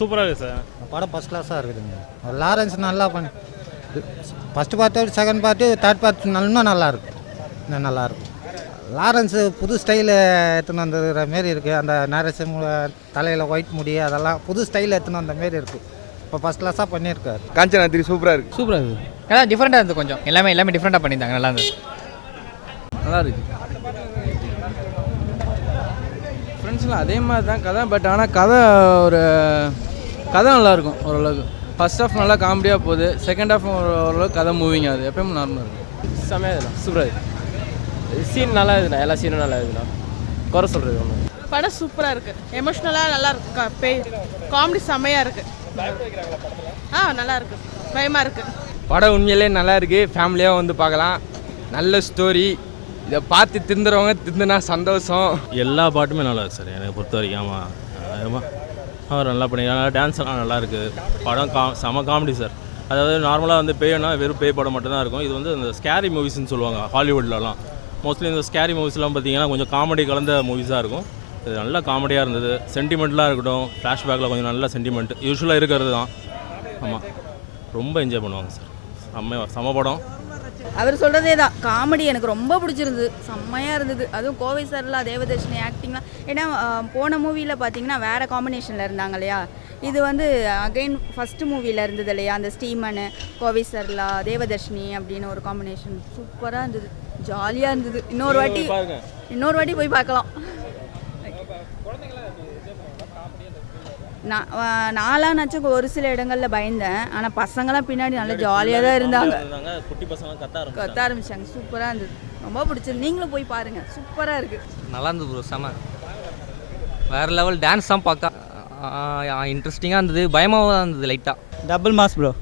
சூப்பராக இருக்குது சார். படம் ஃபஸ்ட் கிளாஸாக இருக்குதுங்க. லாரன்ஸ் நல்லா பண்ணி first part second part third part இன்னும் நல்லாயிருக்கும். இன்னும் நல்லாயிருக்கும். லாரன்ஸு புது ஸ்டைலு எடுத்துன்னு வந்துக்கிற மாரி இருக்குது. அந்த நரசிம் தலையில் ஒயிட் முடி அதெல்லாம் புது ஸ்டைலில் எடுத்துன்னு வந்த மாரி இருக்குது. இப்போ ஃபஸ்ட் கிளாஸாக பண்ணியிருக்காரு. காஞ்சனா 3 சூப்பராக இருக்குது. சூப்பராக இருக்குது. நல்லா டிஃப்ரெண்ட்டாக இருந்தது. கொஞ்சம் எல்லாமே டிஃப்ரெண்ட்டாக பண்ணியிருந்தாங்க. நல்லா இருந்தது. நல்லா இருக்குது. ஃப்ரெண்ட்ஸ்லாம் அதே மாதிரி தான் கதை. பட் ஆனால் கதை நல்லாயிருக்கும் ஓரளவுக்கு. ஃபர்ஸ்ட் ஹாஃப் நல்லா காமெடியாக போகுது. செகண்ட் ஹாஃப் ஓரளவுக்கு கதை மூவிங் ஆகுது. எப்பயும் நார்மலாக இருக்கும். செம்மையாக இருக்குண்ணா. சூப்பராக இருக்குது. சீன் நல்லா இருக்குண்ணா. எல்லா சீனும் நல்லா இருக்குண்ணா. குறை சொல்கிறது ஒன்று. படம் சூப்பராக இருக்குது. எமோஷ்னலாக நல்லா இருக்கு. காமெடி செம்மையாக இருக்குது. நல்லா இருக்குது. பயமாக இருக்குது. படம் உண்மையிலே நல்லா இருக்குது. ஃபேமிலியாக வந்து பார்க்கலாம். நல்ல ஸ்டோரி. இதை பார்த்து திருந்துறவங்க திருந்துனா சந்தோஷம். எல்லா பாட்டுமே நல்லா இருக்குது சார் எனக்கு பொறுத்த வரைக்கும். ஆமாம் அவர் நல்லா பண்ணிக்கலாம். டான்ஸ் எல்லாம் நல்லா இருக்குது. படம் செம காமெடி சார். அதாவது நார்மலாக வந்து பேய்னா வெறும் பேய் படம் மட்டும்தான் இருக்கும். இது வந்து இந்த ஸ்கேரி மூவிஸ்ன்னு சொல்லுவாங்க ஹாலிவுட்லலாம். மோஸ்ட்லி இந்த ஸ்கேரி மூவிஸ்லாம் பார்த்தீங்கன்னா கொஞ்சம் காமெடி கலந்த மூவிஸாக இருக்கும். இது நல்ல காமெடியாக இருந்தது. சென்டிமெண்ட்லாம் இருக்கட்டும். ஃப்ளாஷ்பேக்கில் கொஞ்சம் நல்ல சென்டிமெண்ட் யூஸ்வலாக இருக்கிறது தான். ஆமாம் ரொம்ப என்ஜாய் பண்ணுவாங்க சார். செம்ம படம். அவர் சொல்கிறதே தான். காமெடி எனக்கு ரொம்ப பிடிச்சிருந்தது. செம்மையாக இருந்தது. அதுவும் கோவை சார்லாம் தேவதர்ஷினி ஆக்டிங்லாம். ஏன்னா போன மூவியில் பார்த்தீங்கன்னா வேறு காம்பினேஷனில் இருந்தாங்க இல்லையா. இது வந்து அகைன் ஃபஸ்ட்டு மூவியில் இருந்தது இல்லையா. அந்த ஸ்டீமனு கோவை சார்லா தேவதர்ஷினி அப்படின்னு ஒரு காம்பினேஷன் சூப்பராக இருந்தது. ஜாலியாக இருந்தது. இன்னொரு வாட்டி போய் பார்க்கலாம். நானாச்சும் ஒரு சில இடங்களில் பயந்தேன். ஆனால் பசங்களாம் பின்னாடி நல்லா ஜாலியாக தான் இருந்தாங்க. குட்டி பசங்க கத்த ஆரம்பிச்சாங்க. சூப்பராக இருந்தது. ரொம்ப பிடிச்சது. நீங்களும் போய் பாருங்கள். சூப்பராக இருக்குது. நல்லா இருந்தது ப்ரோ. செம வேறு லெவல். டான்ஸ் தான் பார்க்க இன்ட்ரெஸ்டிங்காக இருந்தது. பயமாகவும் தான் இருந்தது லைட்டாக. Double mass bro.